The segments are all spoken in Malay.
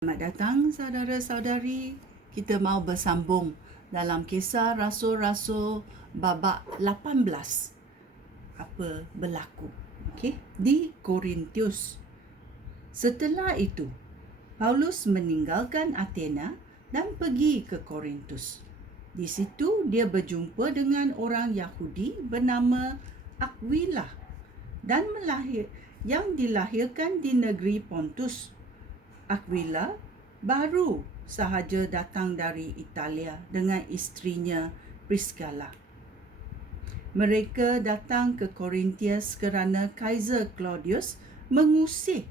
Selamat datang saudara-saudari. Kita mau bersambung dalam kisah Rasul-Rasul babak 18. Apa berlaku? Okey, di Korintus. Setelah itu, Paulus meninggalkan Athena dan pergi ke Korintus. Di situ dia berjumpa dengan orang Yahudi bernama Aquila dan yang dilahirkan di negeri Pontus. Aquila baru sahaja datang dari Italia dengan isterinya Priscilla. Mereka datang ke Korintus kerana Kaiser Claudius mengusir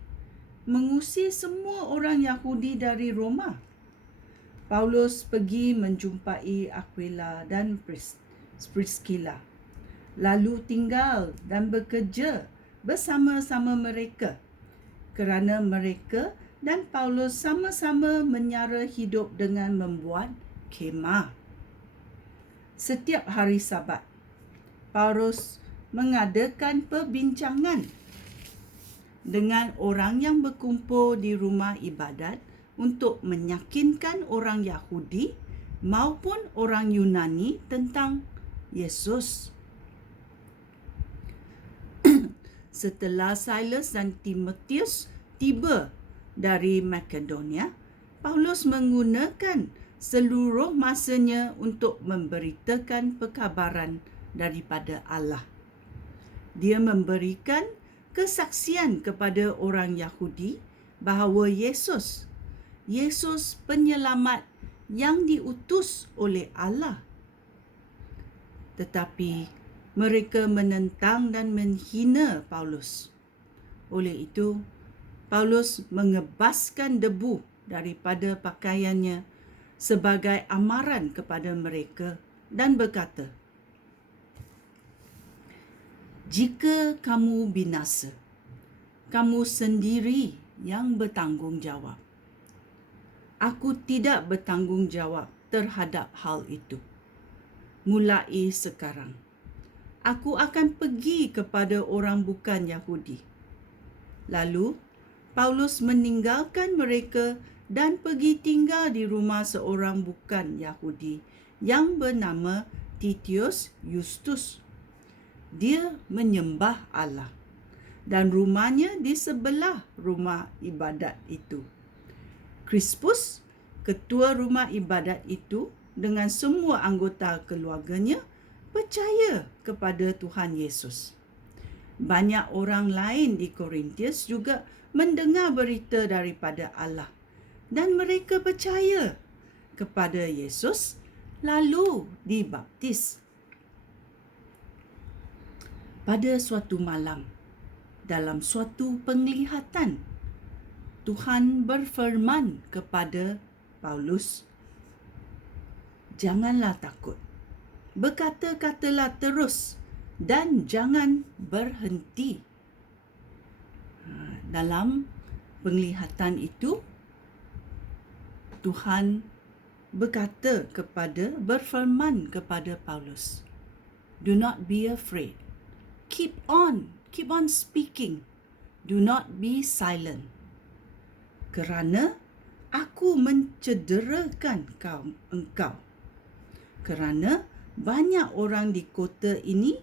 semua orang Yahudi dari Roma. Paulus pergi menjumpai Aquila dan Priscilla, lalu tinggal dan bekerja bersama-sama mereka kerana mereka dan Paulus sama-sama menyara hidup dengan membuat kemah. Setiap hari Sabat, Paulus mengadakan perbincangan dengan orang yang berkumpul di rumah ibadat untuk meyakinkan orang Yahudi maupun orang Yunani tentang Yesus. Setelah Silas dan Timotius tiba dari Makedonia, Paulus menggunakan seluruh masanya untuk memberitakan perkabaran daripada Allah. Dia memberikan kesaksian kepada orang Yahudi bahawa Yesus penyelamat yang diutus oleh Allah. Tetapi mereka menentang dan menghina Paulus. Oleh itu, Paulus mengebaskan debu daripada pakaiannya sebagai amaran kepada mereka dan berkata, "Jika kamu binasa, kamu sendiri yang bertanggungjawab. Aku tidak bertanggungjawab terhadap hal itu. Mulai sekarang, aku akan pergi kepada orang bukan Yahudi." Lalu, Paulus meninggalkan mereka dan pergi tinggal di rumah seorang bukan Yahudi yang bernama Titius Justus. Dia menyembah Allah dan rumahnya di sebelah rumah ibadat itu. Crispus, ketua rumah ibadat itu, dengan semua anggota keluarganya percaya kepada Tuhan Yesus. Banyak orang lain di Korintus juga mendengar berita daripada Allah dan mereka percaya kepada Yesus lalu dibaptis. Pada suatu malam, dalam suatu penglihatan, Tuhan berfirman kepada Paulus, "Janganlah takut. Berkata-katalah terus dan jangan berhenti." Dalam penglihatan itu, Tuhan berfirman kepada Paulus, "Do not be afraid. Keep on speaking. Do not be silent. Kerana aku mencederakan engkau. Kerana banyak orang di kota ini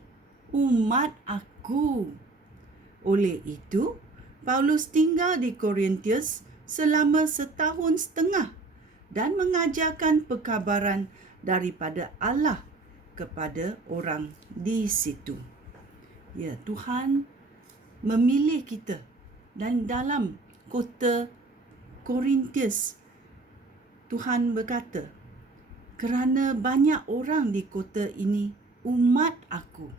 umat aku." Oleh itu, Paulus tinggal di Korintus selama 1.5 tahun dan mengajarkan perkabaran daripada Allah kepada orang di situ. Ya, Tuhan memilih kita, dan dalam kota Korintus, Tuhan berkata, "Kerana banyak orang di kota ini umat aku."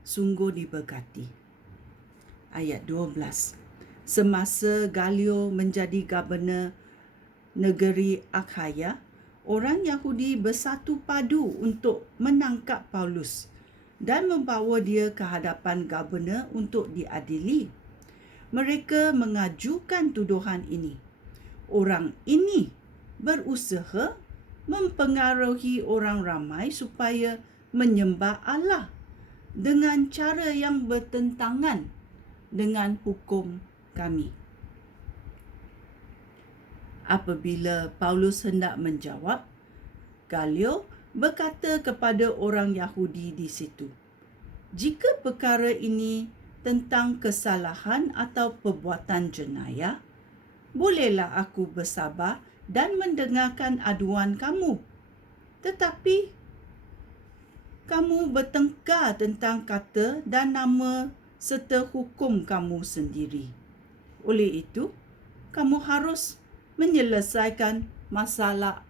Sungguh diberkati. Ayat 12. Semasa Galio menjadi gubernur negeri Akhaya, orang Yahudi bersatu padu untuk menangkap Paulus dan membawa dia ke hadapan gubernur untuk diadili. Mereka mengajukan tuduhan ini. Orang ini berusaha mempengaruhi orang ramai supaya menyembah Allah dengan cara yang bertentangan dengan hukum kami. Apabila Paulus hendak menjawab, Galio berkata kepada orang Yahudi di situ, "Jika perkara ini tentang kesalahan atau perbuatan jenayah, bolehlah aku bersabar dan mendengarkan aduan kamu. Tetapi kamu bertengkar tentang kata dan nama serta hukum kamu sendiri. Oleh itu, kamu harus menyelesaikan masalah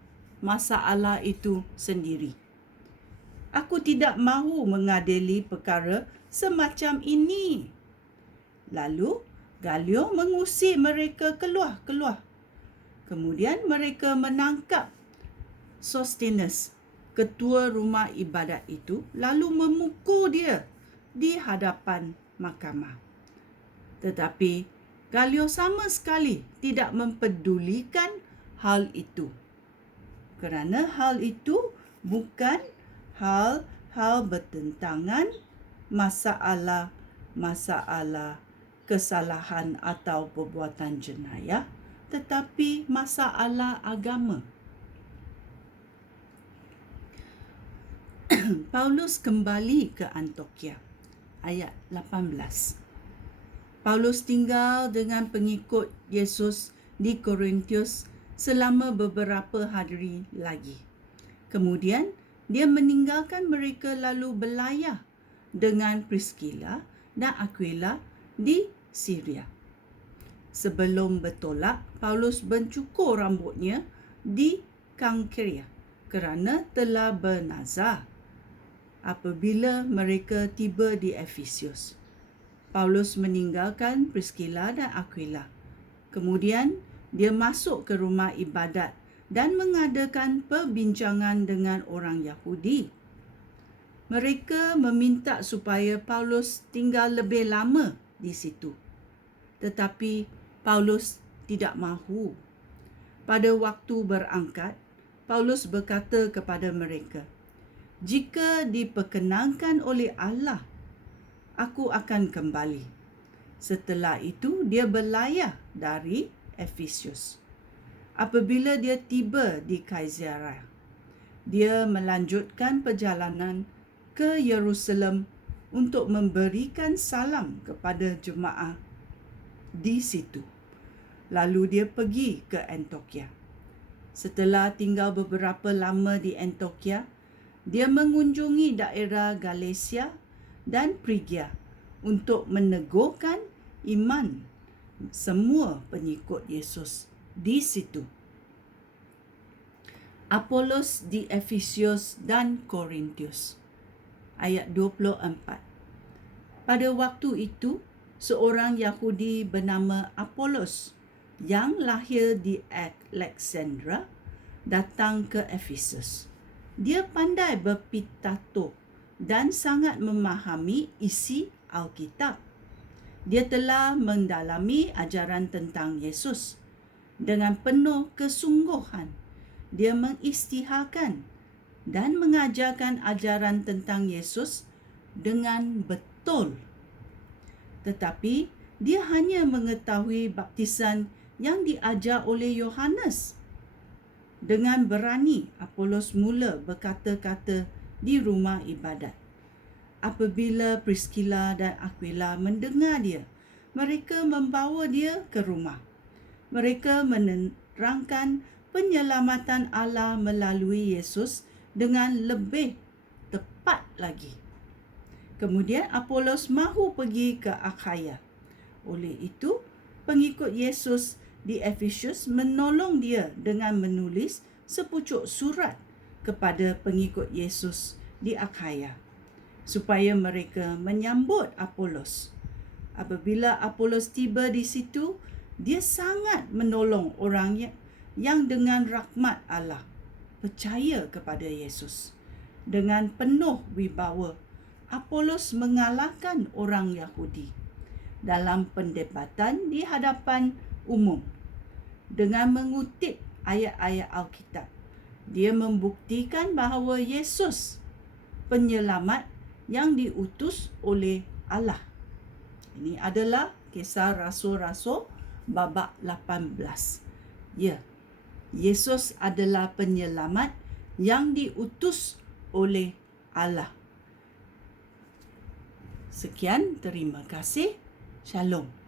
itu sendiri. Aku tidak mahu mengadili perkara semacam ini." Lalu Galio mengusir mereka keluar. Kemudian mereka menangkap Sosthenes, ketua rumah ibadat itu, lalu memukul dia di hadapan mahkamah. Tetapi Galio sama sekali tidak mempedulikan hal itu, kerana hal itu bukan hal bertentangan masalah kesalahan atau perbuatan jenayah, tetapi masalah agama. Paulus kembali ke Antioquia. Ayat 18. Paulus tinggal dengan pengikut Yesus di Korintus selama beberapa hari lagi. Kemudian dia meninggalkan mereka lalu berlayar dengan Priscilla dan Aquila di Syria. Sebelum bertolak, Paulus mencukur rambutnya di Kangkrea kerana telah bernazar apabila mereka tiba di Efesus. Paulus meninggalkan Priscilla dan Aquila. Kemudian dia masuk ke rumah ibadat dan mengadakan perbincangan dengan orang Yahudi. Mereka meminta supaya Paulus tinggal lebih lama di situ. Tetapi Paulus tidak mahu. Pada waktu berangkat, Paulus berkata kepada mereka, "Jika diperkenankan oleh Allah, aku akan kembali." Setelah itu, dia berlayar dari Efesus. Apabila dia tiba di Kaisarea, dia melanjutkan perjalanan ke Yerusalem untuk memberikan salam kepada jemaah di situ. Lalu dia pergi ke Antioquia. Setelah tinggal beberapa lama di Antioquia, dia mengunjungi daerah Galatia dan Phrygia untuk meneguhkan iman semua pengikut Yesus di situ. Apolos di Efesus dan Korintus. Ayat 24. Pada waktu itu, seorang Yahudi bernama Apolos yang lahir di Alexandria datang ke Efesus. Dia pandai berpitato dan sangat memahami isi Alkitab. Dia telah mendalami ajaran tentang Yesus. Dengan penuh kesungguhan, dia mengisytiharkan dan mengajarkan ajaran tentang Yesus dengan betul. Tetapi dia hanya mengetahui baptisan yang diajar oleh Yohanes. Dengan berani, Apolos mula berkata-kata di rumah ibadat. Apabila Priscilla dan Aquila mendengar dia, mereka membawa dia ke rumah. Mereka menerangkan penyelamatan Allah melalui Yesus dengan lebih tepat lagi. Kemudian Apolos mahu pergi ke Akhaya. Oleh itu, pengikut Yesus di Efesus menolong dia dengan menulis sepucuk surat kepada pengikut Yesus di Akhaya supaya mereka menyambut Apolos. Apabila Apolos tiba di situ, dia sangat menolong orang yang dengan rahmat Allah percaya kepada Yesus. Dengan penuh wibawa, Apolos mengalahkan orang Yahudi dalam pendebatan di hadapan umum. Dengan mengutip ayat-ayat Alkitab, dia membuktikan bahawa Yesus penyelamat yang diutus oleh Allah. Ini adalah Kisah Rasul-Rasul babak 18. Ya, Yesus adalah penyelamat yang diutus oleh Allah. Sekian, terima kasih. Shalom.